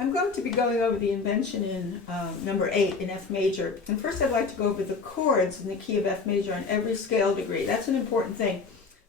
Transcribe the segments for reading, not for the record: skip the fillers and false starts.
I'm going to be going over the invention in number 8 in F major. And first I'd like to go over the chords in the key of F major on every scale degree. That's an important thing.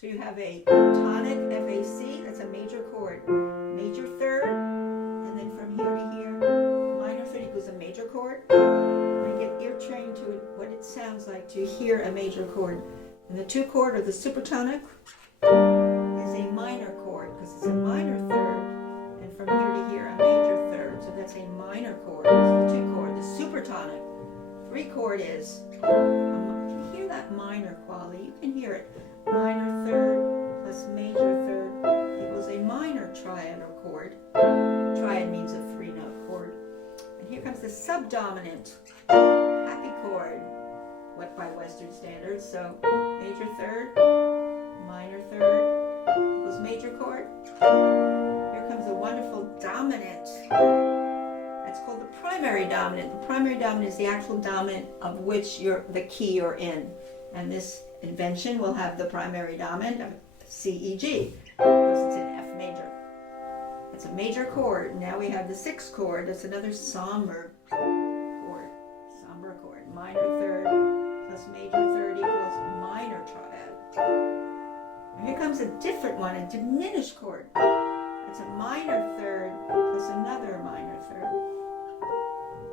So you have a tonic, F-A-C, that's a major chord. Major third, and then from here to here, minor third equals a major chord. And get ear trained to what it sounds like to hear a major chord. And the 2 chord, or the supertonic, is a minor chord because it's a minor third, and from here to here a major third, so that's a minor chord. It's the 2 chord. The supertonic 3 chord is, can you hear that minor quality? You can hear it. Minor third plus major third equals a minor triad or chord. Triad means a 3-note chord. And here comes the subdominant happy chord, what by Western standards. So major third, minor third equals major chord. Here comes the wonderful dominant. That's called the primary dominant. The primary dominant is the actual dominant of which the key you're in. And this invention will have the primary dominant of C, E, G because it's in F major. It's a major chord. Now we have the 6th chord. That's another somber chord. Somber chord. Minor third plus major third equals minor triad. And here comes a different one, a diminished chord. It's a minor third plus another minor third.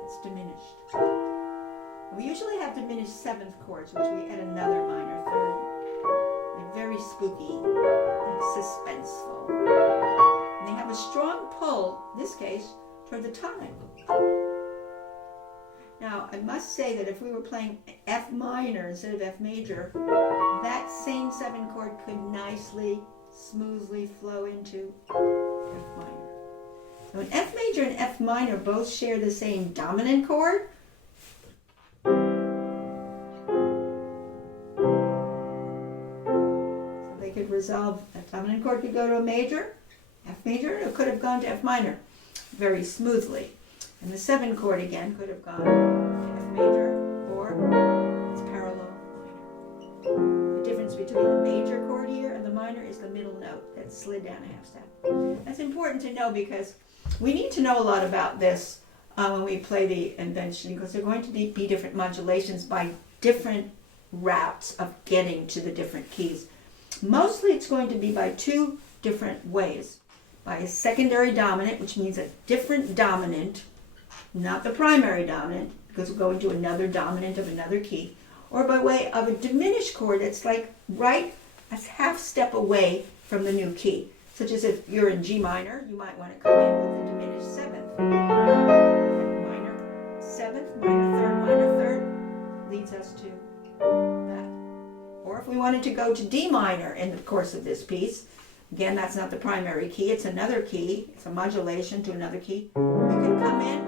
That's diminished. We usually have diminished 7th chords, which we add another minor third. They're very spooky and suspenseful. And they have a strong pull, in this case, toward the tonic. Now, I must say that if we were playing F minor instead of F major, that same 7 chord could nicely, smoothly flow into F minor. So an F major and F minor both share the same dominant chord. Could resolve, a dominant chord could go to a major, F major, it could have gone to F minor very smoothly. And the 7 chord again could have gone to F major or its parallel minor. The difference between the major chord here and the minor is the middle note that slid down a half step. That's important to know because we need to know a lot about this when we play the invention because there are going to be different modulations by different routes of getting to the different keys. Mostly it's going to be by 2 different ways. By a secondary dominant, which means a different dominant, not the primary dominant, because we're going to another dominant of another key, or by way of a diminished chord that's like right a half step away from the new key. Such as if you're in G minor, you might want to come in with a diminished 7th. Minor 7th, minor third leads us to that. Or if we wanted to go to D minor in the course of this piece, again, that's not the primary key, it's another key, it's a modulation to another key. We could come in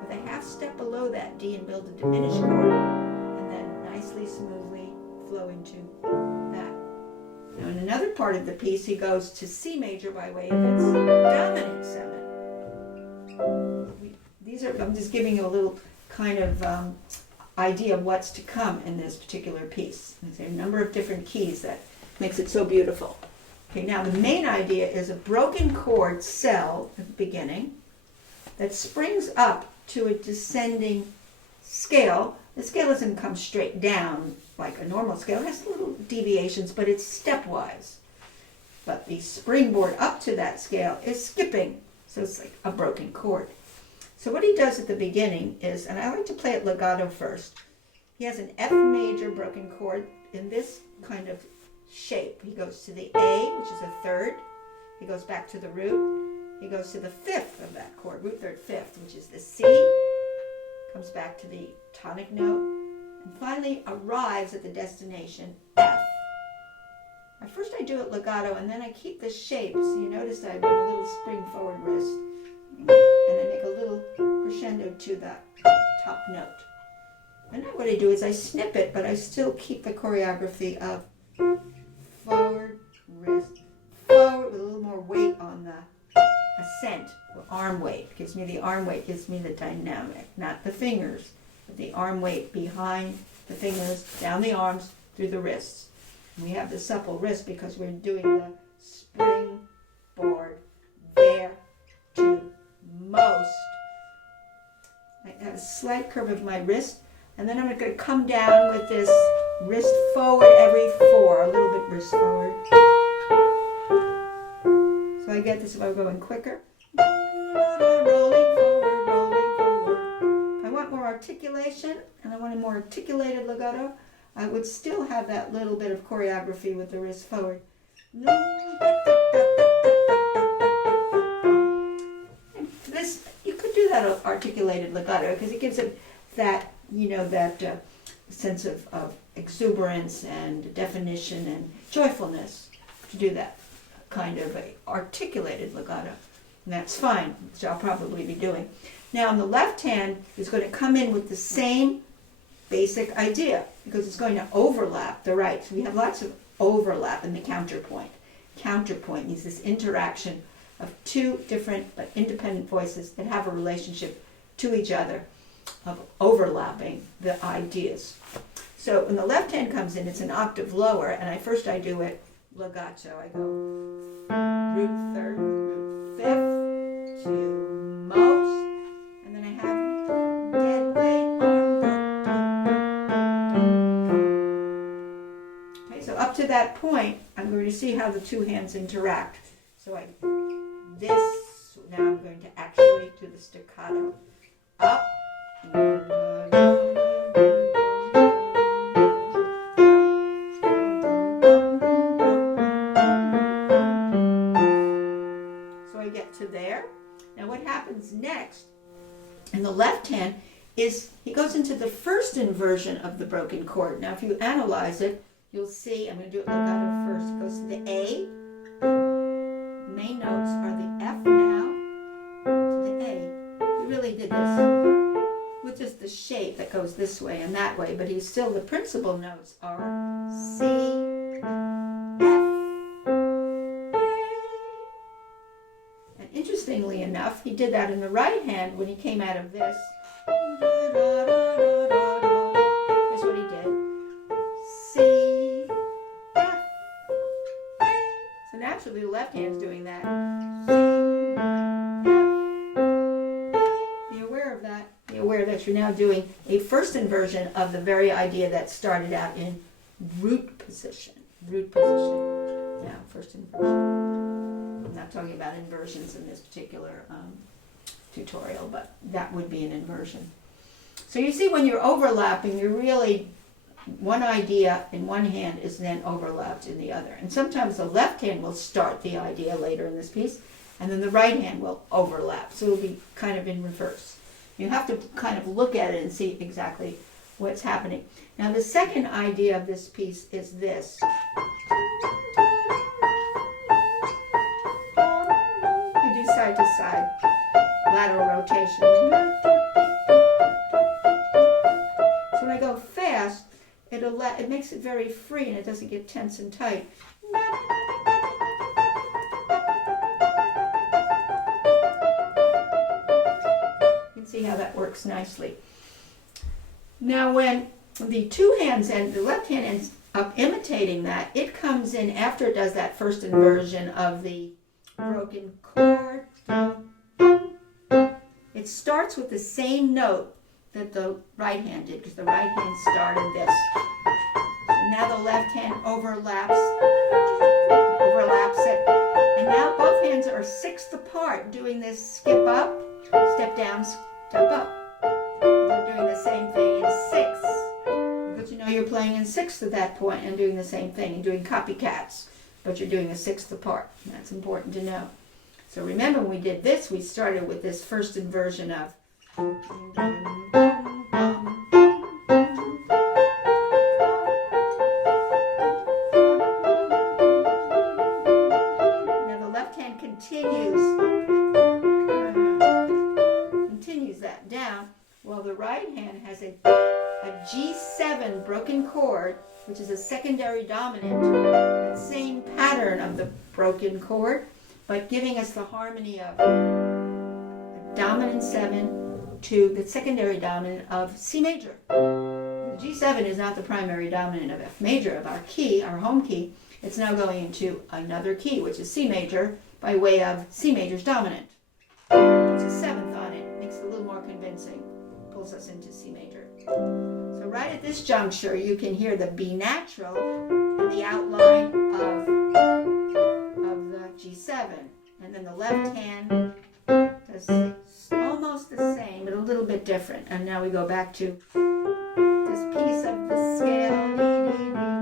with a half step below that D and build a diminished chord, and then nicely, smoothly flow into that. Now in another part of the piece, he goes to C major by way of its dominant 7. I'm just giving you a little kind of idea of what's to come in this particular piece. There's a number of different keys that makes it so beautiful. Okay, now the main idea is a broken chord cell at the beginning that springs up to a descending scale. The scale doesn't come straight down like a normal scale. It has little deviations, but it's stepwise. But the springboard up to that scale is skipping, so it's like a broken chord. So what he does at the beginning is, and I like to play it legato first, he has an F major broken chord in this kind of shape. He goes to the A, which is a third. He goes back to the root. He goes to the 5th of that chord, root third 5th, which is the C. Comes back to the tonic note. And finally arrives at the destination, F. At first I do it legato, and then I keep the shape. So you notice I have a little spring forward wrist. And I make a little crescendo to the top note. And now what I do is I snip it, but I still keep the choreography of forward, wrist, forward with a little more weight on the ascent. The arm weight gives me the dynamic, not the fingers, but the arm weight behind the fingers, down the arms, through the wrists. And we have the supple wrist because we're doing the springboard there to most the slight curve of my wrist, and then I'm going to come down with this wrist forward every 4, a little bit wrist forward. So I get this if I'm going quicker. Rolling forward, rolling forward. If I want more articulation, and I want a more articulated legato, I would still have that little bit of choreography with the wrist forward. This, you could do that articulated legato because it gives it that, that sense of exuberance and definition and joyfulness to do that kind of a articulated legato. And that's fine, which I'll probably be doing. Now, on the left hand is going to come in with the same basic idea because it's going to overlap the right. So we have lots of overlap in the counterpoint. Counterpoint means this interaction of two different but independent voices that have a relationship to each other, of overlapping the ideas. So when the left hand comes in, it's an octave lower, and I do it legato. I go root third, root fifth, to most, and then I have dead weight, arm, okay, so up to that point, I'm going to see how the two hands interact. So now I'm going to actually do the staccato. Up. So I get to there. Now what happens next in the left hand is he goes into the first inversion of the broken chord. Now if you analyze it, you'll see, I'm going to do it legato first. It goes to the A. Main notes are the F now to the A. He really did this with just the shape that goes this way and that way, but the principal notes are C, F, A. And interestingly enough, he did that in the right hand when he came out of this. Here's what he did. C, so naturally, the left hand's doing that. Be aware of that. Be aware that you're now doing a first inversion of the very idea that started out in root position. Root position. Now, first inversion. I'm not talking about inversions in this particular tutorial, but that would be an inversion. So you see, when you're overlapping, you're really one idea in one hand is then overlapped in the other. And sometimes the left hand will start the idea later in this piece, and then the right hand will overlap. So it'll be kind of in reverse. You have to kind of look at it and see exactly what's happening. Now the second idea of this piece is this. I do side to side, lateral rotation. So when I go fast, it makes it very free and it doesn't get tense and tight. You can see how that works nicely. Now when the two hands and the left hand ends up imitating that, it comes in after it does that first inversion of the broken chord. It starts with the same note that the right hand did, because the right hand started this. So now the left hand overlaps it, and now both hands are sixth apart, doing this skip up, step down, step up. They're doing the same thing in sixths, because you know you're playing in sixths at that point and doing the same thing and doing copycats, but you're doing a sixth apart. And that's important to know. So remember, when we did this, we started with this first inversion of continues that down, while the right hand has a G7 broken chord, which is a secondary dominant, that same pattern of the broken chord, but giving us the harmony of a dominant 7 to the secondary dominant of C major. The G7 is not the primary dominant of F major, of our key, our home key. It's now going into another key, which is C major, by way of C major's dominant. It's a 7th on it, makes it a little more convincing. Pulls us into C major. So right at this juncture, you can hear the B natural and the outline of the G7. And then the left hand does almost the same, but a little bit different. And now we go back to this piece of the scale.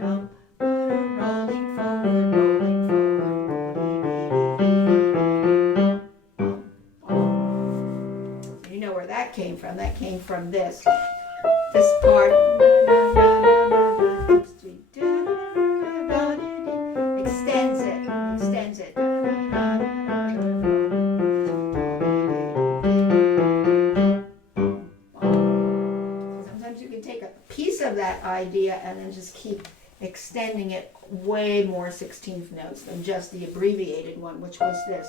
Rolling forward, rolling forward. You know where that came from. That came from this part. Extends it. Sometimes you can take a piece of that idea and then just keep extending it way more 16th notes than just the abbreviated one, which was this.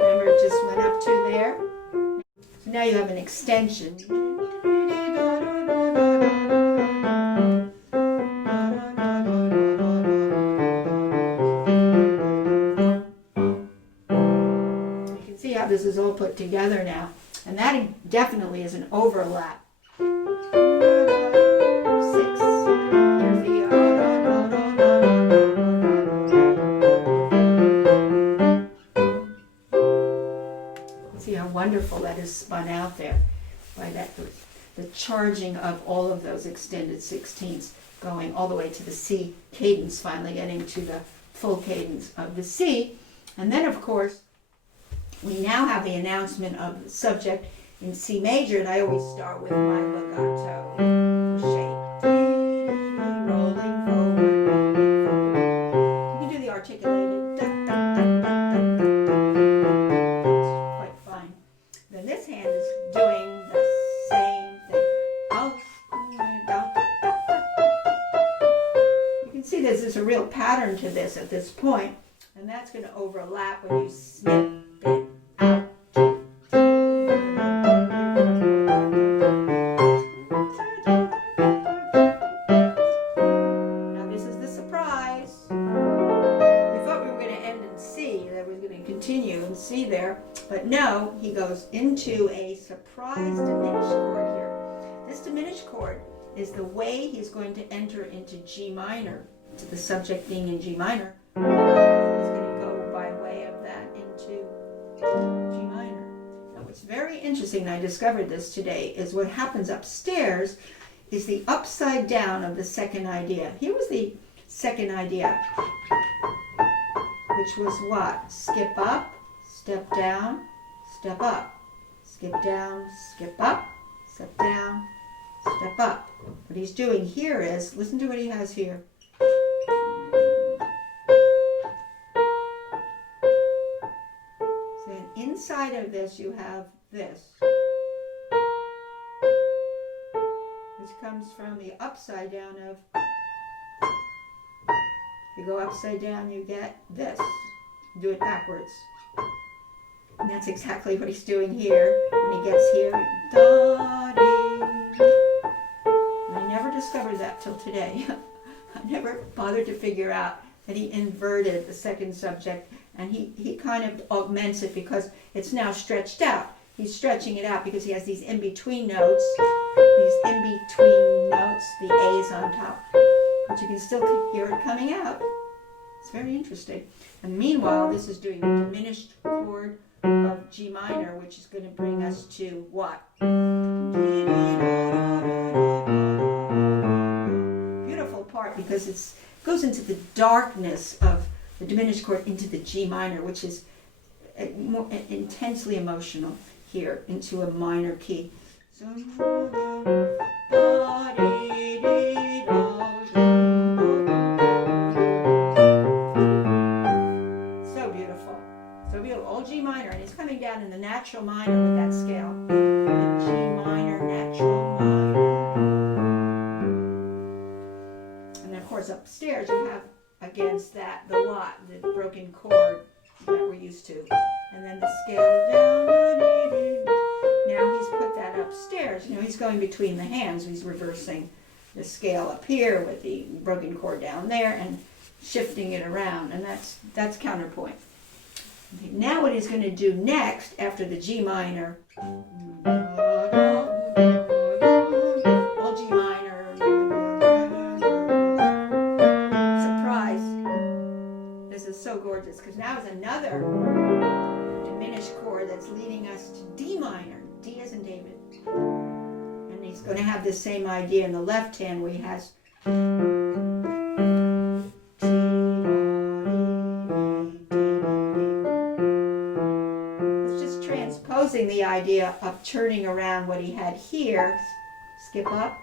Remember, it just went up to there. So now you have an extension. You can see how this is all put together now. And that definitely is an overlap. Wonderful that is spun out there by that, the charging of all of those extended 16ths going all the way to the C cadence, finally getting to the full cadence of the C. And then of course we now have the announcement of the subject in C major, and I always start with my legato shape. Rolling forward, rolling forward. You can do the articulated. This hand is doing the same thing. You can see there's a real pattern to this at this point, and that's going to overlap when you snip it out. Now this is the surprise. We thought we were going to end in C, that was going to continue in C there. But no, he goes into a surprise diminished chord here. This diminished chord is the way he's going to enter into G minor, to the subject being in G minor. He's going to go by way of that into G minor. Now what's very interesting, and I discovered this today, is what happens upstairs is the upside down of the second idea. Here was the second idea, which was what? Skip up, step down, step up, skip down, skip up, step down, step up. What he's doing here is, listen to what he has here. So inside of this you have this. This comes from the upside down of, if you go upside down you get this. Do it backwards. And that's exactly what he's doing here when he gets here. And I never discovered that till today. I never bothered to figure out that he inverted the second subject, and he kind of augments it because it's now stretched out. He's stretching it out because he has these in-between notes, the A's on top. But you can still hear it coming out. It's very interesting. And meanwhile, this is doing the diminished chord of G minor, which is going to bring us to what? Beautiful part, because it goes into the darkness of the diminished chord into the G minor, which is more intensely emotional here, into a minor key. So beautiful. So beautiful. All G minor, and he's coming down in the natural minor with that scale. The G minor, natural minor. And of course upstairs you have against that the broken chord that we're used to. And then the scale down. Now he's put that upstairs. You know, he's going between the hands. He's reversing the scale up here with the broken chord down there and shifting it around. And that's counterpoint. Okay, now what he's going to do next after the G minor. to D minor, D as in David. And he's going to have the same idea in the left hand where he has it's just transposing the idea of turning around what he had here. Skip up,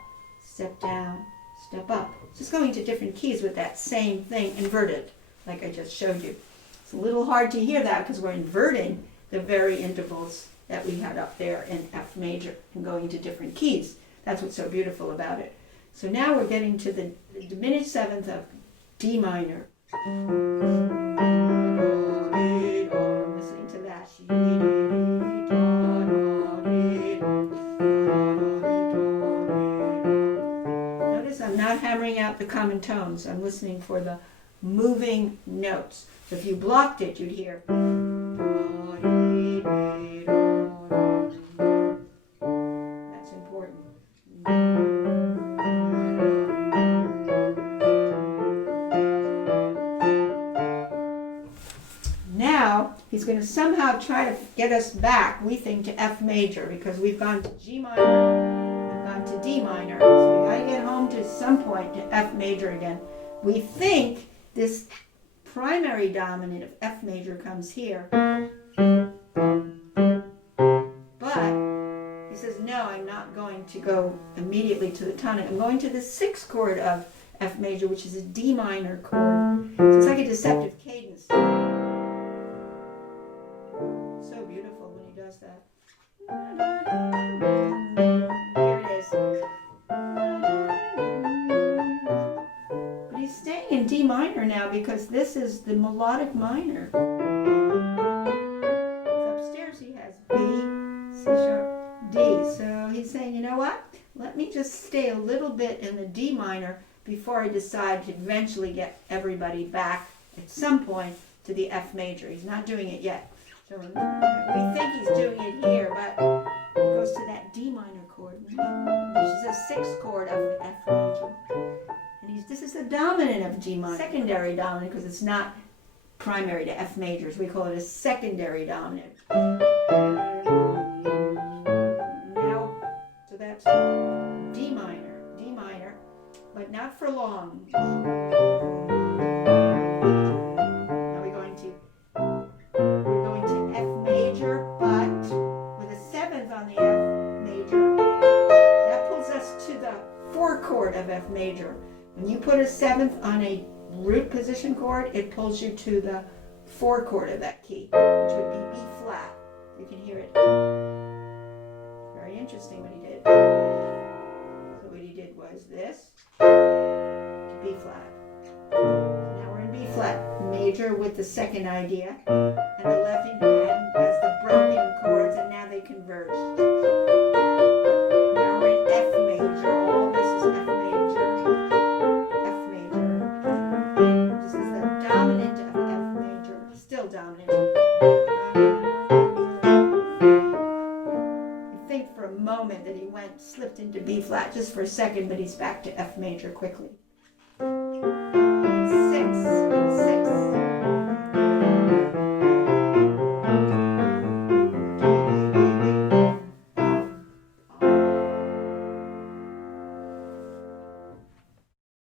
step down, step up. Just going to different keys with that same thing inverted, like I just showed you. It's a little hard to hear that because we're inverting the very intervals that we had up there in F major and going to different keys. That's what's so beautiful about it. So now we're getting to the diminished seventh of D minor. Listening to that. Notice I'm not hammering out the common tones. I'm listening for the moving notes. So if you blocked it, you'd hear. That's important. Now, he's going to somehow try to get us back, we think, to F major because we've gone to G minor, we've gone to D minor. So we got to get home to some point to F major again. We think this primary dominant of F major comes here. But he says, no, I'm not going to go immediately to the tonic. I'm going to the sixth chord of F major, which is a D minor chord. So it's like a deceptive cadence. So beautiful when he does that. Here it is. But he's staying in D minor now because this is the melodic minor. Upstairs he has B, C sharp, D. So he's saying, you know what? Let me just stay a little bit in the D minor before I decide to eventually get everybody back at some point to the F major. He's not doing it yet. So we think he's doing it here, but it goes to that D minor chord, which is a sixth chord of the F major. And this is the dominant of G minor, secondary dominant, because it's not primary to F majors. We call it a secondary dominant. Now, so that's D minor, but not for long. Now we're going to F major, but with a seventh on the F major. That pulls us to the four chord of F major. When you put a seventh on a root position chord, it pulls you to the four chord of that key, which would be B flat. You can hear it. Very interesting what he did. So what he did was this to B flat. Now we're in B flat major with the second idea, and the left hand has the broken chords, and now they converge. Now we're in F major. All this is F major. F major. This is the dominant of F major. Still dominant. You think for a moment that he slipped into B flat just for a second, but he's back to F major quickly.